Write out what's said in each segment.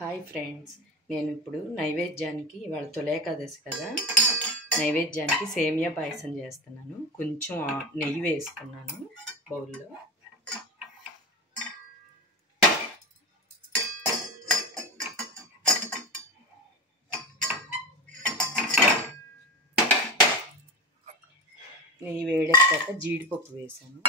Hi friends, నేను ఇప్పుడు నైవేద్యానికి ఇవాళ తొలేకాదశి కదా, నైవేద్యానికి సేమియా పాయసం చేస్తున్నాను. కొంచెం నెయ్యి వేసుకున్నాను బౌల్లో. నెయ్యి వేడెక్కాక జీడిపప్పు వేసాను.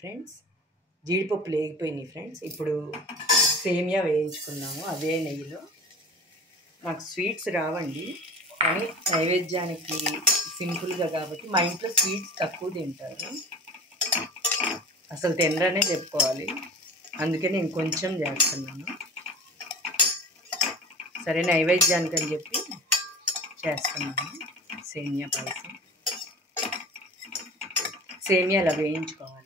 ఫ్రెండ్స్, జీడిపప్పు లేగిపోయినాయి ఫ్రెండ్స్. ఇప్పుడు సేమియా వేయించుకున్నాము అదే నెయ్యిలో. నాకు స్వీట్స్ రావండి, కానీ నైవేద్యానికి సింపుల్గా కాబట్టి మా ఇంట్లో స్వీట్స్ తక్కువ తింటారు, అసలు తినరనే చెప్పుకోవాలి. అందుకే నేను కొంచెం చేస్తున్నాను. సరే, నైవేద్యానికి అని చెప్పి చేస్తున్నాను సేమియా పాయసం. సేమియా అలా వేయించుకోవాలి.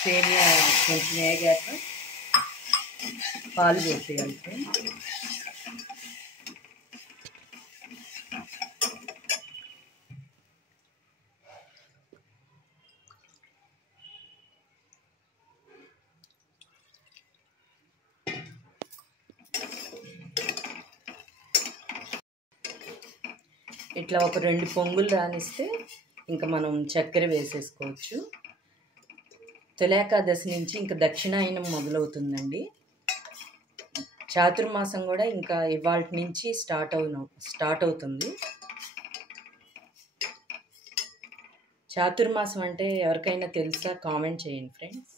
సేమియా కొంచెం వేగాక పాలు పోసేయాలి. ఇట్లా ఒక 2 పొంగులు రానిస్తే ఇంకా మనం చక్కెర వేసేసుకోవచ్చు. తొలేకాదశి నుంచి ఇంకా దక్షిణాయనం మొదలవుతుందండి. చాతుర్మాసం కూడా ఇంకా ఇవాళ నుంచి స్టార్ట్ అవుతుంది. చాతుర్మాసం అంటే ఎవరికైనా తెలుసా? కామెంట్ చేయండి ఫ్రెండ్స్.